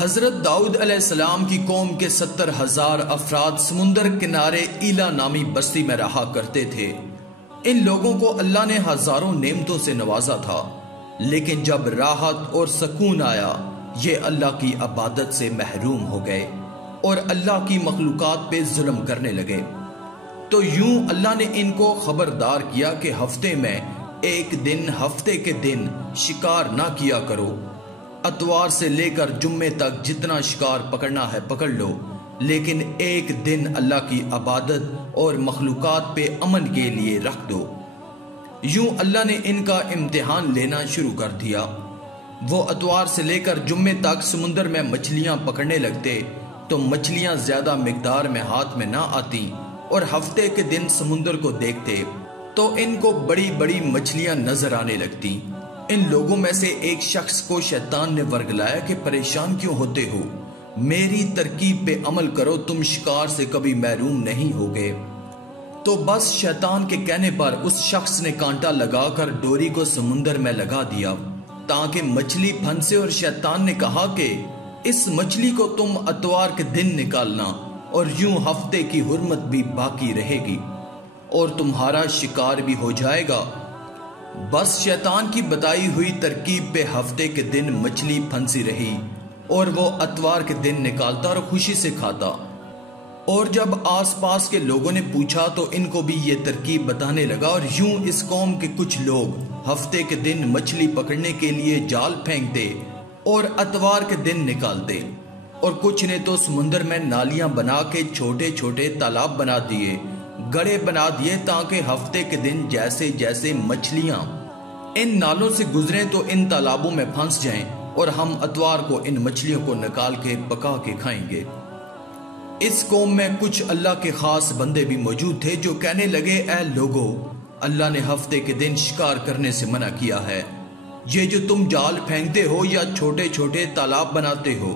حضرت داؤد علیہ السلام کی قوم کے 70,000 افراد سمندر کنارے ایلا نامی بستی میں رہا کرتے تھے۔ ان لوگوں کو اللہ نے ہزاروں نعمتوں سے نوازا تھا، لیکن جب راحت اور سکون آیا یہ اللہ کی عبادت سے محروم ہو گئے اور اللہ کی مخلوقات پہ ظلم کرنے لگے۔ تو یوں اللہ نے ان کو خبردار کیا کہ ہفتے میں ایک دن ہفتے کے دن شکار نہ کیا کرو۔ اتوار سے لے کر جمعے تک جتنا شکار پکڑنا ہے پکڑ لو، لیکن ایک دن اللہ کی عبادت اور مخلوقات پہ امن کے لیے رکھ دو۔ یوں اللہ نے ان کا امتحان لینا شروع کر دیا۔ وہ اتوار سے لے کر جمعے تک سمندر میں مچھلیاں پکڑنے لگتے تو مچھلیاں زیادہ مقدار میں ہاتھ میں نہ آتی، اور ہفتے کے دن سمندر کو دیکھتے تو ان کو بڑی بڑی مچھلیاں نظر آنے لگتی۔ ان لوگوں میں سے ایک شخص کو شیطان نے ورگلایا کہ پریشان کیوں ہوتے ہو، میری ترکیب پہ عمل کرو، تم شکار سے کبھی محروم نہیں ہوگے۔ تو بس شیطان کے کہنے پر اس شخص نے کانٹا لگا کر ڈوری کو سمندر میں لگا دیا تاکہ مچھلی پھنسے، اور شیطان نے کہا کہ اس مچھلی کو تم اتوار کے دن نکالنا، اور یوں ہفتے کی حرمت بھی باقی رہے گی اور تمہارا شکار بھی ہو جائے گا۔ بس شیطان کی بتائی ہوئی ترکیب پہ ہفتے کے دن مچھلی پھنسی رہی اور وہ اتوار کے دن نکالتا اور خوشی سے کھاتا۔ اور جب آس پاس کے لوگوں نے پوچھا تو ان کو بھی یہ ترکیب بتانے لگا، اور یوں اس قوم کے کچھ لوگ ہفتے کے دن مچھلی پکڑنے کے لیے جال پھینکتے اور اتوار کے دن نکالتے، اور کچھ نے تو سمندر میں نالیاں بنا کے چھوٹے چھوٹے تالاب بنا دیے، گڑھے بنا دیے تاکہ ہفتے کے دن جیسے جیسے مچھلیاں ان نالوں سے گزریں تو ان تالابوں میں پھنس جائیں، اور ہم اتوار کو ان مچھلیوں کو نکال کے پکا کے کھائیں گے۔ اس قوم میں کچھ اللہ کے خاص بندے بھی موجود تھے جو کہنے لگے، اے لوگو، اللہ نے ہفتے کے دن شکار کرنے سے منع کیا ہے۔ یہ جو تم جال پھینکتے ہو یا چھوٹے چھوٹے تالاب بناتے ہو،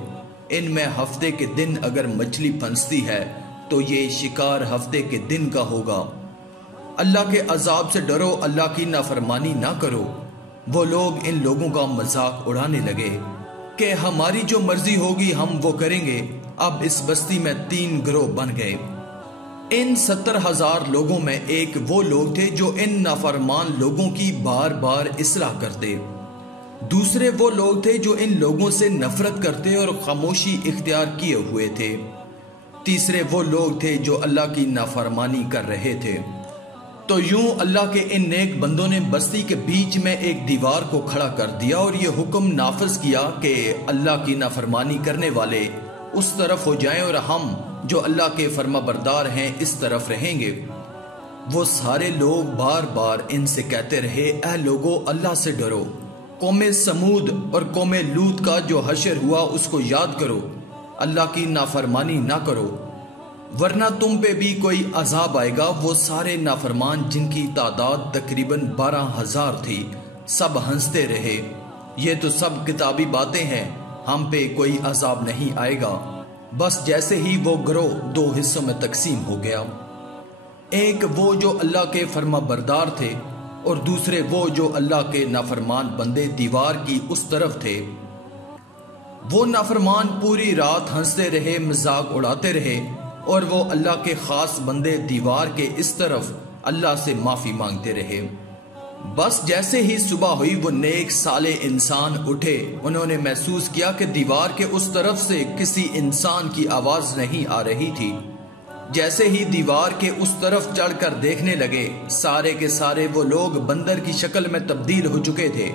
ان میں ہفتے کے دن اگر مچھلی پھنستی ہے تو یہ شکار ہفتے کے دن کا ہوگا۔ اللہ کے عذاب سے ڈرو، اللہ کی نافرمانی نہ کرو۔ وہ لوگ ان لوگوں کا مذاق اڑانے لگے کہ ہماری جو مرضی ہوگی ہم وہ کریں گے۔ اب اس بستی میں 3 گروہ بن گئے۔ ان 70,000 لوگوں میں ایک وہ لوگ تھے جو ان نافرمان لوگوں کی بار بار اصلاح کرتے، دوسرے وہ لوگ تھے جو ان لوگوں سے نفرت کرتے اور خاموشی اختیار کیے ہوئے تھے، تیسرے وہ لوگ تھے جو اللہ کی نافرمانی کر رہے تھے۔ تو یوں اللہ کے ان نیک بندوں نے بستی کے بیچ میں ایک دیوار کو کھڑا کر دیا اور یہ حکم نافذ کیا کہ اللہ کی نافرمانی کرنے والے اس طرف ہو جائیں اور ہم جو اللہ کے فرما بردار ہیں اس طرف رہیں گے۔ وہ سارے لوگ بار بار ان سے کہتے رہے، اے لوگو، اللہ سے ڈرو۔ قوم سمود اور قوم لوط کا جو حشر ہوا اس کو یاد کرو، اللہ کی نافرمانی نہ کرو ورنہ تم پہ بھی کوئی عذاب آئے گا۔ وہ سارے نافرمان جن کی تعداد تقریباً 12,000 تھی سب ہنستے رہے، یہ تو سب کتابی باتیں ہیں، ہم پہ کوئی عذاب نہیں آئے گا۔ بس جیسے ہی وہ گروہ 2 حصوں میں تقسیم ہو گیا، ایک وہ جو اللہ کے فرما بردار تھے اور دوسرے وہ جو اللہ کے نافرمان بندے دیوار کی اس طرف تھے۔ وہ نافرمان پوری رات ہنستے رہے، مذاق اڑاتے رہے، اور وہ اللہ کے خاص بندے دیوار کے اس طرف اللہ سے معافی مانگتے رہے۔ بس جیسے ہی صبح ہوئی وہ نیک صالح انسان اٹھے، انہوں نے محسوس کیا کہ دیوار کے اس طرف سے کسی انسان کی آواز نہیں آ رہی تھی۔ جیسے ہی دیوار کے اس طرف چڑھ کر دیکھنے لگے، سارے کے سارے وہ لوگ بندر کی شکل میں تبدیل ہو چکے تھے۔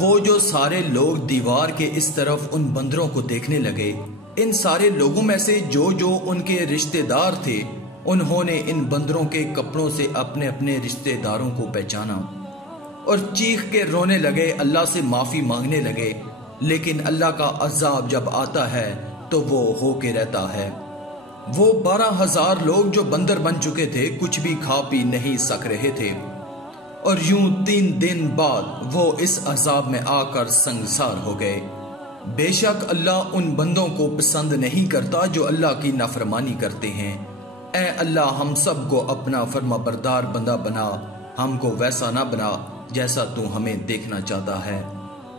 وہ جو سارے لوگ دیوار کے اس طرف ان بندروں کو دیکھنے لگے، ان سارے لوگوں میں سے جو ان کے رشتہ دار تھے، انہوں نے ان بندروں کے کپڑوں سے اپنے اپنے رشتہ داروں کو پہچانا اور چیخ کے رونے لگے، اللہ سے معافی مانگنے لگے۔ لیکن اللہ کا عذاب جب آتا ہے تو وہ ہو کے رہتا ہے۔ وہ 12,000 لوگ جو بندر بن چکے تھے کچھ بھی کھا پی نہیں سک رہے تھے، اور یوں 3 دن بعد وہ اس عذاب میں آ کر سنگسار ہو گئے۔ بے شک اللہ ان بندوں کو پسند نہیں کرتا جو اللہ کی نافرمانی کرتے ہیں۔ اے اللہ، ہم سب کو اپنا فرما بردار بندہ بنا، ہم کو ویسا نہ بنا جیسا تو ہمیں دیکھنا چاہتا ہے۔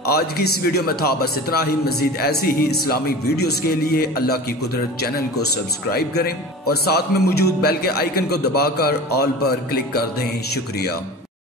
آج کی اس ویڈیو میں تھا بس اتنا ہی. مزید ایسی ہی اسلامی ویڈیوز کے لیے اللہ کی قدرت چینل کو سبسکرائب کریں اور ساتھ میں موجود بیل کے آئیکن کو دبا کر آل پر کلک کر دیں. شکریہ.